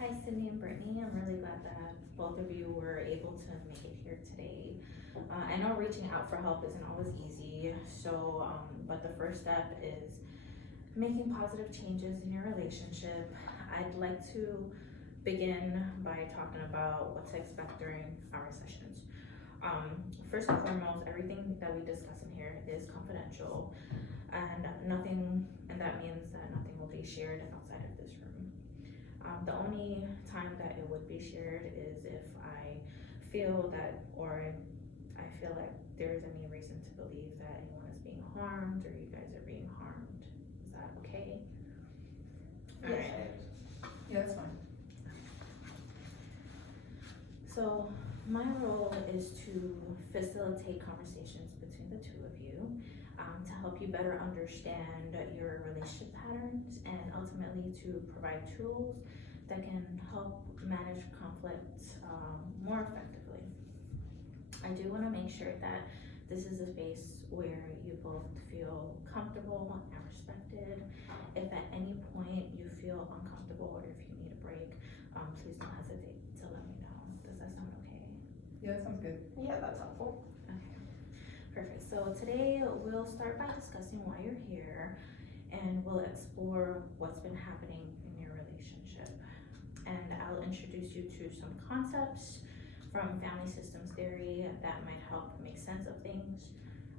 Hi, Sydney and Brittany. I'm really glad that both of you were able to make it here today. I know reaching out for help isn't always easy, but the first step is making positive changes in your relationship. I'd like to begin by talking about what to expect during our sessions. First and foremost, everything that we discuss in here is confidential, and that means that nothing will be shared outside of this room. The only time that it would be shared is if I feel like there's any reason to believe that anyone is being harmed or you guys are being harmed. Is that okay? Yes. Alright. Yeah, that's fine. So my role is to facilitate conversations between the two of you, to help you better understand your relationship patterns and ultimately to provide tools that can help manage conflict more effectively. I do want to make sure that this is a space where you both feel comfortable and respected. If at any point you feel uncomfortable or if you need a break, please don't hesitate to let me know. Does that sound okay? Yeah, that sounds good. Yeah, that's helpful. Okay, perfect. So today we'll start by discussing why you're here and we'll explore what's been happening in your relationship. And I'll introduce you to some concepts from family systems theory that might help make sense of things.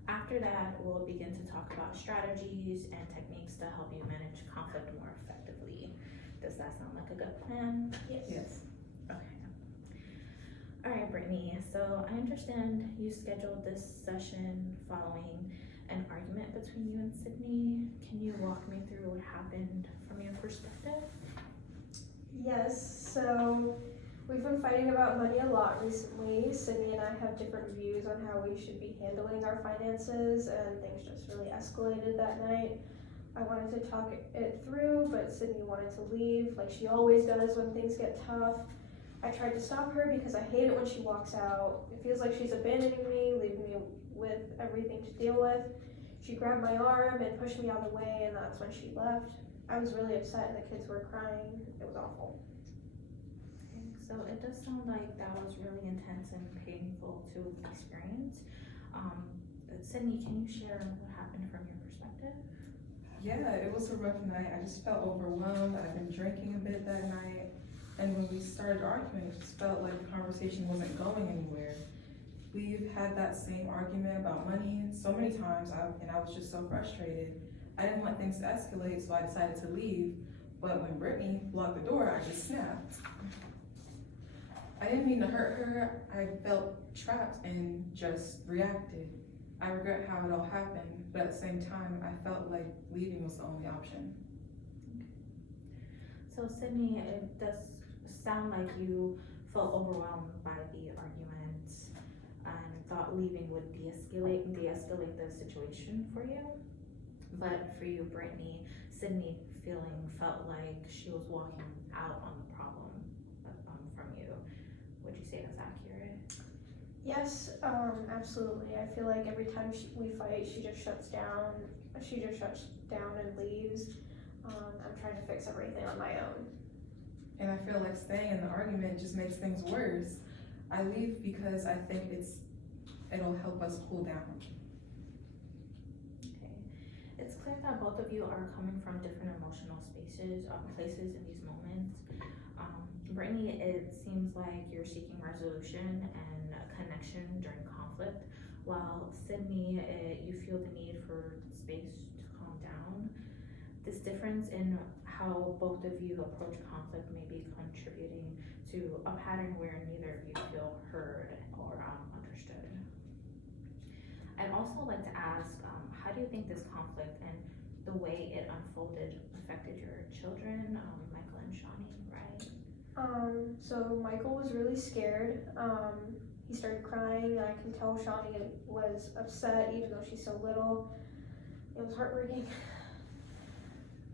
After that, we'll begin to talk about strategies and techniques to help you manage conflict more effectively. Does that sound like a good plan? Yes. Okay. All right, Brittany, so I understand you scheduled this session following an argument between you and Sydney. Can you walk me through what happened from your perspective? Yes, so we've been fighting about money a lot recently. Sydney and I have different views on how we should be handling our finances, and things just really escalated that night. I wanted to talk it through, but Sydney wanted to leave, like she always does when things get tough. I tried to stop her because I hate it when she walks out. It feels like she's abandoning me, leaving me with everything to deal with. She grabbed my arm and pushed me out of the way, and that's when she left. I was really upset and the kids were crying. It was awful. Okay, so it does sound like that was really intense and painful to experience. Sydney, can you share what happened from your perspective? Yeah, it was a rough night. I just felt overwhelmed. I've been drinking a bit that night. And when we started arguing, it just felt like the conversation wasn't going anywhere. We've had that same argument about money so many times, and I was just so frustrated. I didn't want things to escalate, so I decided to leave. But when Brittany blocked the door, I just snapped. I didn't mean to hurt her. I felt trapped and just reacted. I regret how it all happened, but at the same time, I felt like leaving was the only option. So Sydney, it does sound like you felt overwhelmed by the argument and thought leaving would de-escalate the situation for you. But for you, Brittany, Sydney felt like she was walking out on the problem from you. Would you say that's accurate? Yes, absolutely. I feel like every time we fight, she just shuts down. She just shuts down and leaves. I'm trying to fix everything on my own. And I feel like staying in the argument just makes things worse. I leave because I think it'll help us cool down. Okay. It's clear that both of you are coming from different emotional places in these moments. Brittany, it seems like you're seeking resolution and connection during conflict, while Sydney, you feel the need for space to calm down. This difference in how both of you approach conflict may be contributing to a pattern where neither of you feel heard or understood. I'd also like to ask, how do you think this conflict and the way it unfolded affected your children, Michael and Shawnee, right? So Michael was really scared. He started crying, and I can tell Shawnee was upset even though she's so little. It was heartbreaking.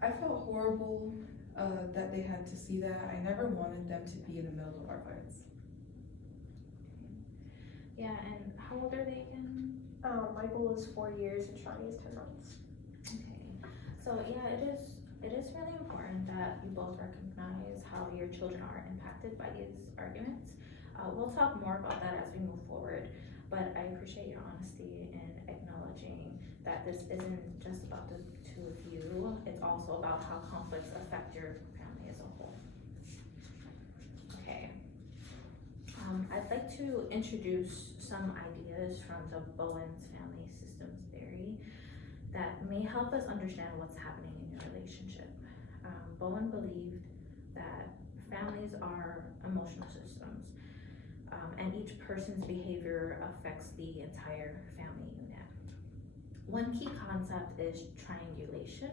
I felt horrible that they had to see that. I never wanted them to be in the middle of our fights. Yeah, and how old are they again? Michael is 4 years and Shawnee is 10 months. Okay, so yeah, it is really important that you both recognize how your your children are impacted by these arguments. We'll talk more about that as we move forward, but I appreciate your honesty in acknowledging that this isn't just about the two of you, it's also about how conflicts affect your family as a whole. Okay. I'd like to introduce some ideas from the Bowen's family systems theory that may help us understand what's happening in your relationship. Bowen believed that families are emotional systems, and each person's behavior affects the entire family unit. One key concept is triangulation,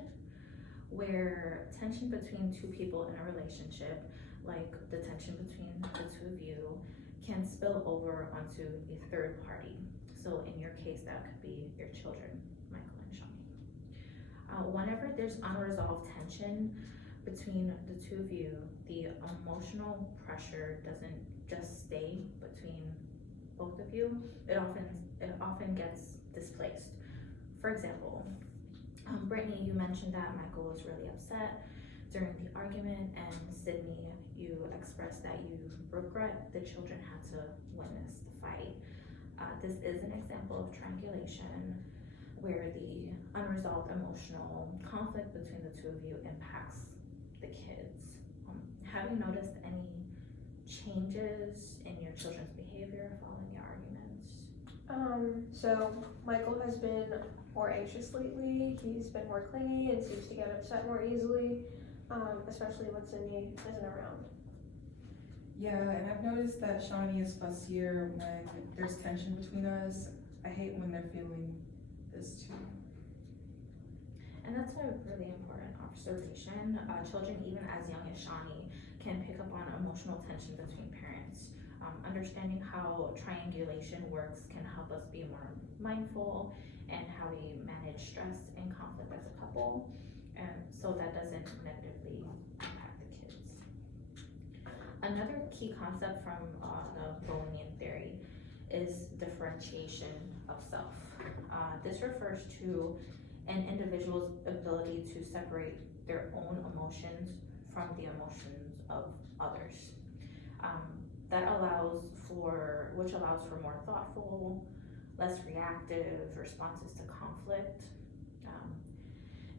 where tension between two people in a relationship, like the tension between the two of you, can spill over onto a third party. So in your case, that could be your children, Michael and Shawnee. Whenever there's unresolved tension between the two of you, the emotional pressure doesn't just stay between both of you. It often gets displaced. For example, Brittany, you mentioned that Michael was really upset during the argument, and Sydney, you expressed that you regret the children had to witness the fight. This is an example of triangulation where the unresolved emotional conflict between the two of you impacts the kids. Have you noticed any changes in your children's behavior following your arguments? So Michael has been more anxious lately. He's been more clingy and seems to get upset more easily, especially when Sydney isn't around. Yeah, and I've noticed that Shawnee is fussier when there's tension between us. I hate when they're feeling this too. And that's a really important observation. Children, even as young as Shawnee, can pick up on emotional tension between parents. Understanding how triangulation works can help us be more mindful and how we manage stress and conflict as a couple, and so that doesn't negatively impact the kids. Another key concept from the Bowenian theory is differentiation of self. This refers to an individual's ability to separate their own emotions from the emotions of others. Which allows for more thoughtful, less reactive responses to conflict.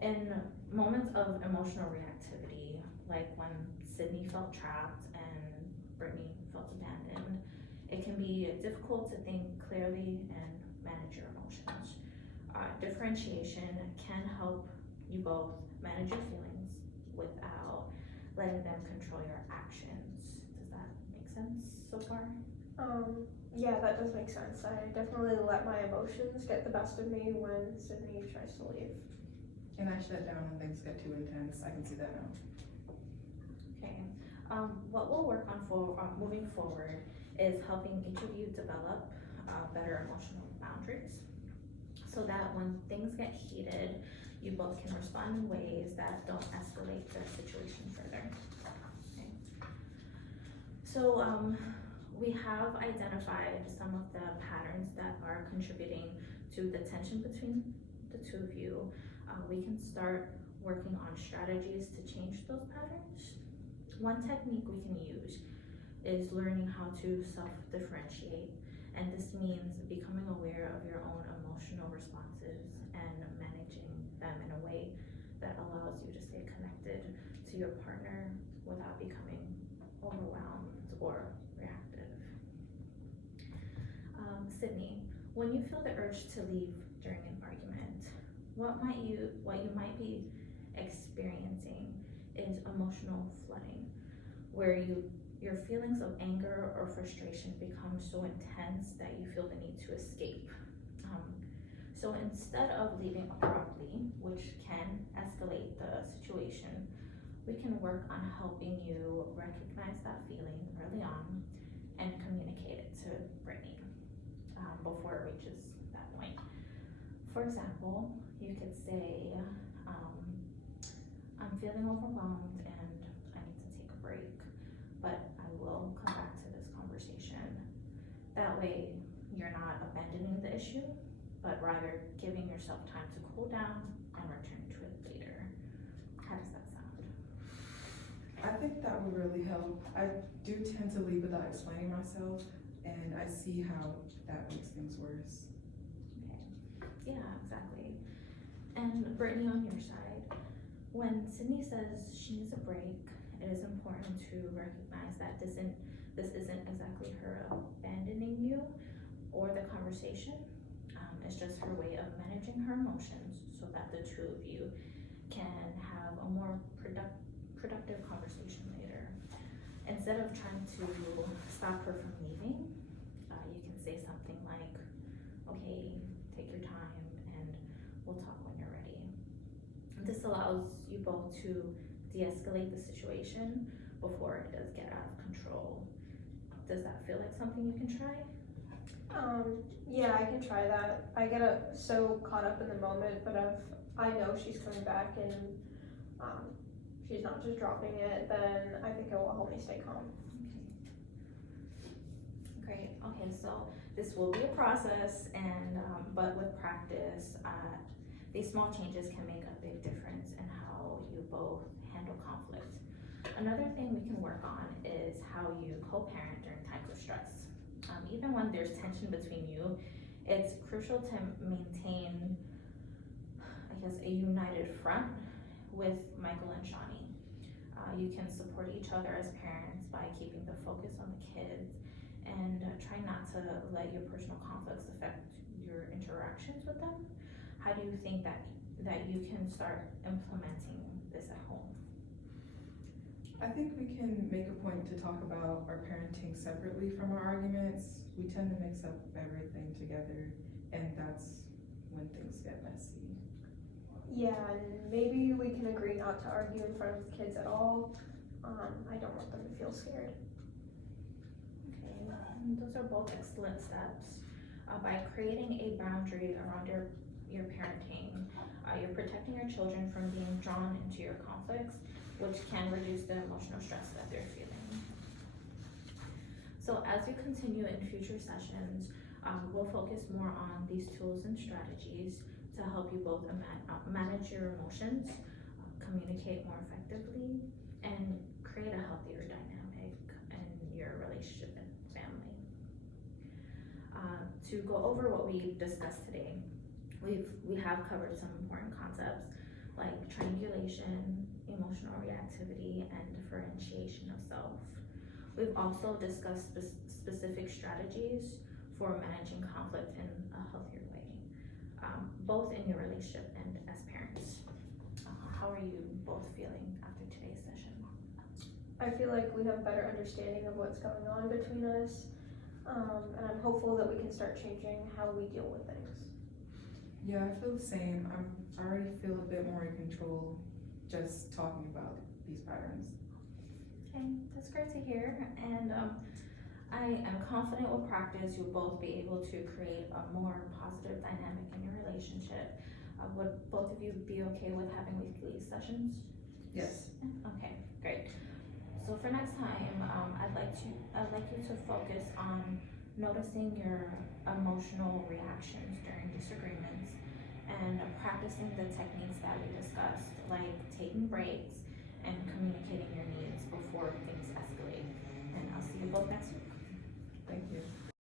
In moments of emotional reactivity, like when Sydney felt trapped and Brittany felt abandoned, it can be difficult to think clearly and manage your emotions. Differentiation can help you both manage your feelings without letting them control your actions. Does that make sense so far? Yeah, that does make sense. I definitely let my emotions get the best of me when Sydney tries to leave. And I shut down when things get too intense. I can see that now. Okay. What we'll work on moving forward is helping each of you develop better emotional boundaries, so that when things get heated, you both can respond in ways that don't escalate the situation further. Okay. So we have identified some of the patterns that are contributing to the tension between the two of you. We can start working on strategies to change those patterns. One technique we can use is learning how to self-differentiate, and this means becoming aware of your own emotional responses and managing them in a way that allows you to stay connected to your partner without becoming overwhelmed or reactive. Sydney, when you feel the urge to leave during an argument, what you might be experiencing is emotional flooding, where your feelings of anger or frustration become so intense that you feel the need to escape. So instead of leaving abruptly, which can escalate the situation, we can work on helping you recognize that feeling early on and communicate it to Brittany before it reaches that point. For example, you could say, I'm feeling overwhelmed and I need to take a break, but I will come back to this conversation. That way, you're not abandoning the issue, but rather giving yourself time to cool down and return to it later. How does that sound? I think that would really help. I do tend to leave without explaining myself, and I see how that makes things worse. Yeah, exactly. And Brittany, on your side, when Sydney says she needs a break, it is important to recognize that this isn't exactly her abandoning you or the conversation. It's just her way of managing her emotions so that the two of you can have a more productive conversation later. Instead of trying to stop her from leaving, you can say something like, okay, take your time and we'll talk when you're ready. This allows you both to de-escalate the situation before it does get out of control. Does that feel like something you can try? Yeah, I can try that. I get so caught up in the moment, but if I know she's coming back and she's not just dropping it, then I think it will help me stay calm. Great. Okay, so this will be a process, and but with practice, these small changes can make a big difference in how you both handle conflict. Another thing we can work on is how you co-parent during times of stress. Even when there's tension between you, it's crucial to maintain, I guess, a united front with Michael and Shawnee. You can support each other as parents by keeping the focus on the kids and try not to let your personal conflicts affect your interactions with them. How do you think that you can start implementing this at home? I think we can make a point to talk about our parenting separately from our arguments. We tend to mix up everything together, and that's when things get messy. Yeah, and maybe we can agree not to argue in front of the kids at all. I don't want them to feel scared. Okay, those are both excellent steps. By creating a boundary around your parenting, you're protecting your children from being drawn into your conflicts, which can reduce the emotional stress that they're feeling. So as you continue in future sessions, we'll focus more on these tools and strategies to help you both manage your emotions, communicate more effectively, and create a healthier dynamic in your relationship and family. To go over what we discussed today, we have covered some important concepts like triangulation, emotional reactivity, and differentiation of self. We've also discussed specific strategies for managing conflict in a healthier way, both in your relationship and as parents. How are you both feeling after today's session? I feel like we have better understanding of what's going on between us, and I'm hopeful that we can start changing how we deal with things. Yeah, I feel the same. I already feel a bit more in control just talking about these patterns. Okay, that's great to hear, and I am confident with practice you'll both be able to create a more positive dynamic in your relationship. Would both of you be okay with having weekly sessions? Yes. Okay, great. So for next time, I'd like you to focus on noticing your emotional reactions during disagreements and practicing the techniques that we discussed, like taking breaks and communicating your needs before things escalate. And I'll see you both next week. Thank you.